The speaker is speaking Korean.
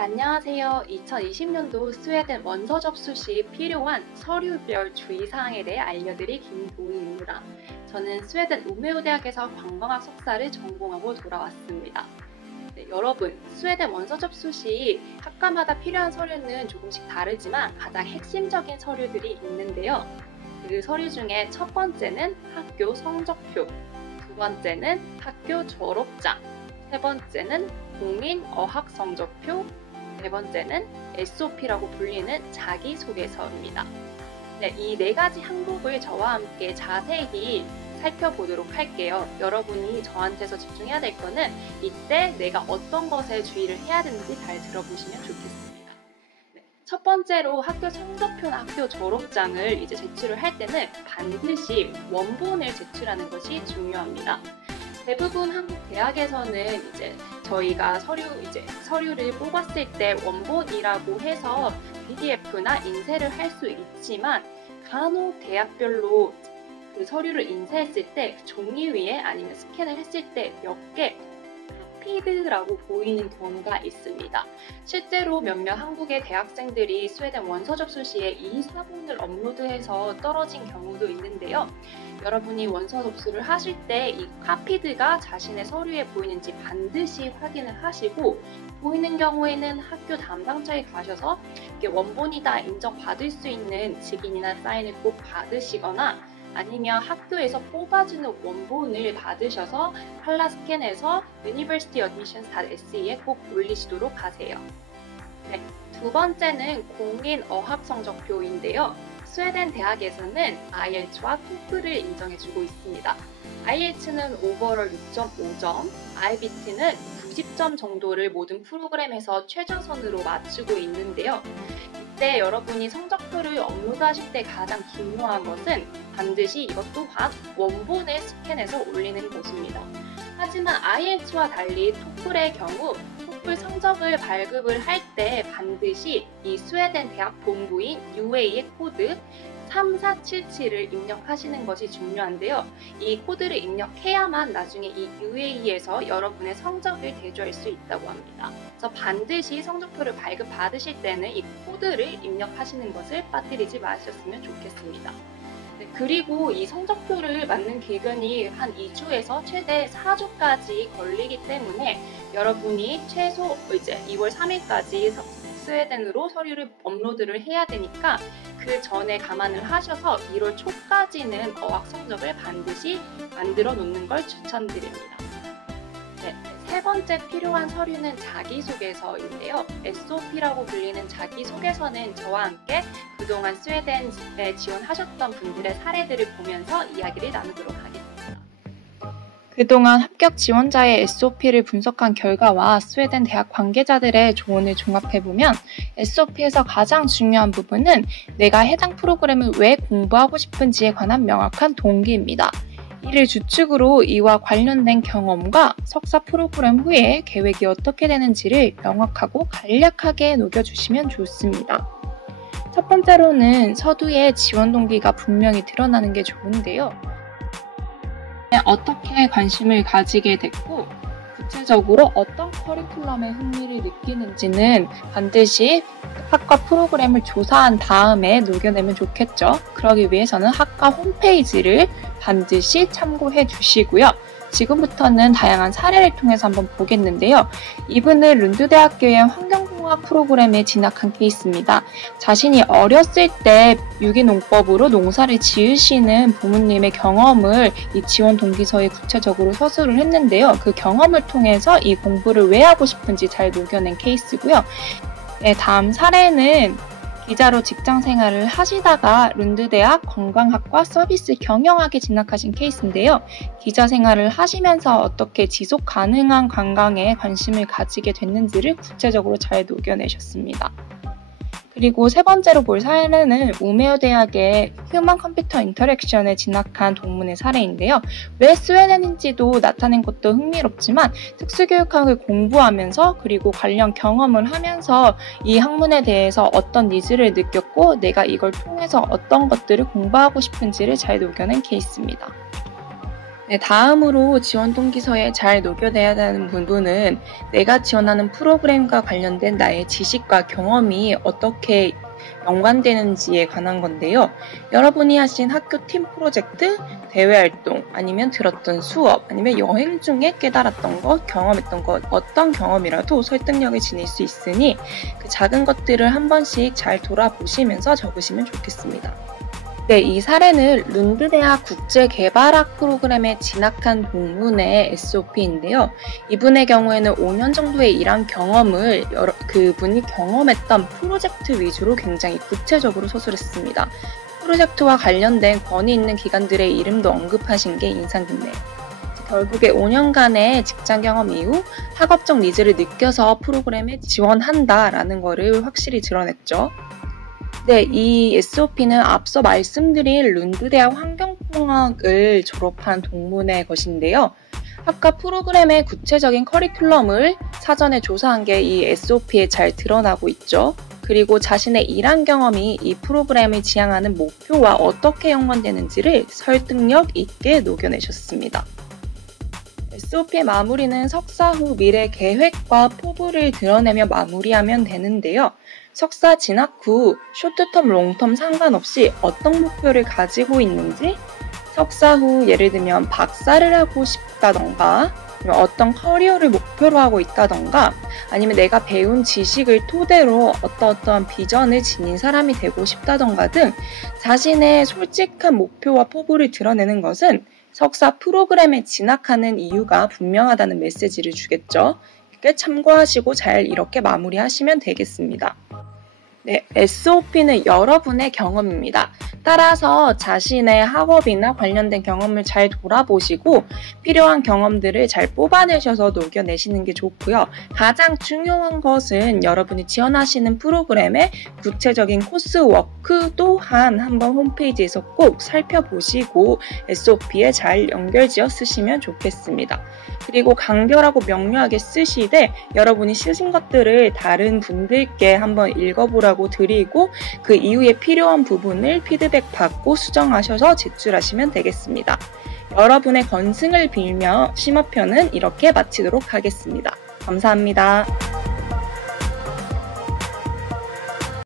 안녕하세요. 2020년도 스웨덴 원서 접수 시 필요한 서류별 주의사항에 대해 알려드릴 김도희입니다. 저는 스웨덴 우메오 대학에서 관광학 석사를 전공하고 돌아왔습니다. 여러분, 스웨덴 원서 접수 시 학과마다 필요한 서류는 조금씩 다르지만 가장 핵심적인 서류들이 있는데요. 그 서류 중에 첫 번째는 학교 성적표, 두 번째는 학교 졸업장, 세 번째는 공인 어학 성적표, 네 번째는 SOP라고 불리는 자기소개서입니다. 이 네 가지 항목을 저와 함께 자세히 살펴보도록 할게요. 여러분이 저한테서 집중해야 될 거는 이때 내가 어떤 것에 주의를 해야 되는지 잘 들어보시면 좋겠습니다. 첫 번째로 학교 성적표나 학교 졸업장을 제출을 할 때는 반드시 원본을 제출하는 것이 중요합니다. 대부분 한국 대학에서는 저희가 서류를 뽑았을 때 원본이라고 해서 PDF나 인쇄를 할 수 있지만 간혹 대학별로 그 서류를 인쇄했을 때 종이 위에 아니면 스캔을 했을 때 몇 개 카피드라고 보이는 경우가 있습니다. 실제로 몇몇 한국의 대학생들이 스웨덴 원서 접수 시에 이 사본을 업로드해서 떨어진 경우도 있는데요. 여러분이 원서 접수를 하실 때 이 카피드가 자신의 서류에 보이는지 반드시 확인을 하시고, 보이는 경우에는 학교 담당처에 가셔서 원본이다 인정받을 수 있는 직인이나 사인을 꼭 받으시거나, 아니면 학교에서 뽑아주는 원본을 받으셔서 칼라 스캔해서 universityadmissions.se에 꼭 올리시도록 하세요. 두 번째는 공인 어학 성적표인데요. 스웨덴 대학에서는 IELTS와 토플을 인정해주고 있습니다. IELTS는 오버롤 6.5점, IBT는 90점 정도를 모든 프로그램에서 최저선으로 맞추고 있는데요. 이때 여러분이 성적표를 업로드하실 때 가장 중요한 것은 반드시 이것 또한 원본을 스캔해서 올리는 것입니다. 하지만 IELTS와 달리 토플의 경우 토플 성적을 발급을 할 때 반드시 이 스웨덴 대학 본부인 UA의 코드 3477을 입력하시는 것이 중요한데요. 이 코드를 입력해야만 나중에 이 UA에서 여러분의 성적을 대조할 수 있다고 합니다. 그래서 반드시 성적표를 발급받으실 때는 이 코드를 입력하시는 것을 빠뜨리지 마셨으면 좋겠습니다. 그리고 이 성적표를 맞는 기간이 한 2주에서 최대 4주까지 걸리기 때문에 여러분이 최소 2월 3일까지 스웨덴으로 서류를 업로드를 해야 되니까 그 전에 감안을 하셔서 1월 초까지는 어학 성적을 반드시 만들어 놓는 걸 추천드립니다. 세 번째 필요한 서류는 자기소개서인데요. SOP라고 불리는 자기소개서는 저와 함께 그동안 스웨덴에 지원하셨던 분들의 사례들을 보면서 이야기를 나누도록 하겠습니다. 그동안 합격 지원자의 SOP를 분석한 결과와 스웨덴 대학 관계자들의 조언을 종합해보면 SOP에서 가장 중요한 부분은 내가 해당 프로그램을 왜 공부하고 싶은지에 관한 명확한 동기입니다. 이를 주축으로 이와 관련된 경험과 석사 프로그램 후에 계획이 어떻게 되는지를 명확하고 간략하게 녹여주시면 좋습니다. 첫 번째로는 서두에 지원 동기가 분명히 드러나는 게 좋은데요. 어떻게 관심을 가지게 됐고 구체적으로 어떤 커리큘럼에 흥미를 느끼는지는 반드시 학과 프로그램을 조사한 다음에 녹여내면 좋겠죠. 그러기 위해서는 학과 홈페이지를 반드시 참고해 주시고요. 지금부터는 다양한 사례를 통해서 한번 보겠는데요. 이분은 룬드대학교의 환경공학 프로그램에 진학한 케이스입니다. 자신이 어렸을 때 유기농법으로 농사를 지으시는 부모님의 경험을 이 지원 동기서에 구체적으로 서술을 했는데요. 그 경험을 통해서 이 공부를 왜 하고 싶은지 잘 녹여낸 케이스고요. 다음 사례는 기자로 직장 생활을 하시다가 룬드대학 관광학과 서비스 경영학에 진학하신 케이스인데요. 기자 생활을 하시면서 어떻게 지속 가능한 관광에 관심을 가지게 됐는지를 구체적으로 잘 녹여내셨습니다. 그리고 세 번째로 볼 사례는 우메오 대학의 휴먼 컴퓨터 인터랙션에 진학한 동문의 사례인데요. 왜 스웨덴인지도 나타낸 것도 흥미롭지만 특수교육학을 공부하면서 그리고 관련 경험을 하면서 이 학문에 대해서 어떤 니즈를 느꼈고 내가 이걸 통해서 어떤 것들을 공부하고 싶은지를 잘 녹여낸 케이스입니다. 네, 다음으로 지원 동기서에 잘 녹여내야 하는 부분은 내가 지원하는 프로그램과 관련된 나의 지식과 경험이 어떻게 연관되는지에 관한 건데요. 여러분이 하신 학교 팀 프로젝트, 대외 활동, 아니면 들었던 수업, 아니면 여행 중에 깨달았던 것, 경험했던 것, 어떤 경험이라도 설득력을 지닐 수 있으니 그 작은 것들을 한 번씩 잘 돌아보시면서 적으시면 좋겠습니다. 네, 이 사례는 룬드대학 국제개발학 프로그램에 진학한 동문의 SOP인데요. 이분의 경우에는 5년 정도의 일한 경험을 그분이 경험했던 프로젝트 위주로 굉장히 구체적으로 서술했습니다. 프로젝트와 관련된 권위 있는 기관들의 이름도 언급하신 게 인상 깊네요. 결국에 5년간의 직장 경험 이후 학업적 니즈를 느껴서 프로그램에 지원한다라는 거를 확실히 드러냈죠. 네, 이 SOP는 앞서 말씀드린 룬드대학 환경공학을 졸업한 동문의 것인데요. 학과 프로그램의 구체적인 커리큘럼을 사전에 조사한 게 이 SOP에 잘 드러나고 있죠. 그리고 자신의 일한 경험이 이 프로그램을 지향하는 목표와 어떻게 연관되는지를 설득력 있게 녹여내셨습니다. SOP의 마무리는 석사 후 미래 계획과 포부를 드러내며 마무리하면 되는데요. 석사 진학 후 쇼트텀, 롱텀 상관없이 어떤 목표를 가지고 있는지, 석사 후 예를 들면 박사를 하고 싶다던가, 어떤 커리어를 목표로 하고 있다던가, 아니면 내가 배운 지식을 토대로 어떠한 비전을 지닌 사람이 되고 싶다던가 등 자신의 솔직한 목표와 포부를 드러내는 것은 석사 프로그램에 진학하는 이유가 분명하다는 메시지를 주겠죠. 참고하시고 잘 이렇게 마무리하시면 되겠습니다. 네, SOP는 여러분의 경험입니다. 따라서 자신의 학업이나 관련된 경험을 잘 돌아보시고 필요한 경험들을 잘 뽑아내셔서 녹여내시는 게 좋고요. 가장 중요한 것은 여러분이 지원하시는 프로그램의 구체적인 코스워크 또한 한번 홈페이지에서 꼭 살펴보시고 SOP에 잘 연결지어 쓰시면 좋겠습니다. 그리고 간결하고 명료하게 쓰시되 여러분이 쓰신 것들을 다른 분들께 한번 읽어보라고 드리고 그 이후에 필요한 부분을 피드백 받고 수정하셔서 제출하시면 되겠습니다. 여러분의 건승을 빌며 심화편은 이렇게 마치도록 하겠습니다. 감사합니다.